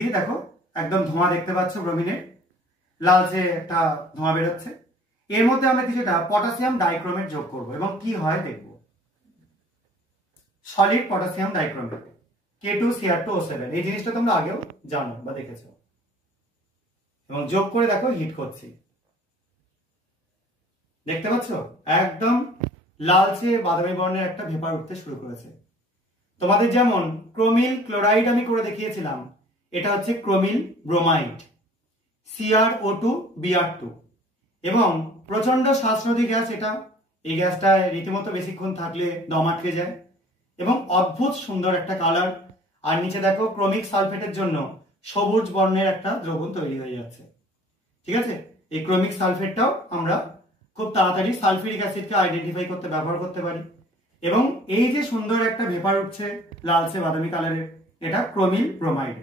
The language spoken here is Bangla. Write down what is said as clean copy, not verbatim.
দেখো একদম ধোঁয়া দেখতে পাচ্ছ, ব্রোমিনের লালচে একটা ধোঁয়া বেরোচ্ছে। এর মধ্যে আমরা কিছুটা পটাশিয়াম ডাইক্রোমেট যোগ করব এবং কি হয় দেখব। সলিড পটাশিয়াম ডাইক্রোমেট K2Cr2O7, এই জিনিসটা তোমরা আগেও জানো বা দেখেছো। এবং যোগ করে দেখো হিট করছি, দেখতে পাচ্ছ একদম লালচে বাদামি বর্ণের একটা ভেপার উঠতে শুরু করেছে। তোমাদের যেমন ক্রোমিল ক্লোরাইড আমি করে দেখিয়েছিলাম, এটা হচ্ছে ক্রোমিল ব্রোমাইড CrO2Br2 এবং প্রচন্ড শ্বাসরোধী গ্যাস এটা। এই গ্যাসটা রীতিমতো বেশিক্ষণ থাকলে দম আটকে যায় এবং অদ্ভুত সুন্দর একটা কালার। আর নিচে দেখো ক্রোমিক সালফেটের জন্য সবুজ বর্ণের একটা দ্রবণ তৈরি হয়ে যাচ্ছে। ঠিক আছে, এই ক্রোমিক সালফেটটাও আমরা খুব তাড়াতাড়ি সালফিউরিক অ্যাসিডকে আইডেন্টিফাই করতে ব্যবহার করতে পারি। এবং এই যে সুন্দর একটা ভেপার উঠছে লালচে বাদামি কালারের, এটা ক্রোমিল ব্রোমাইড।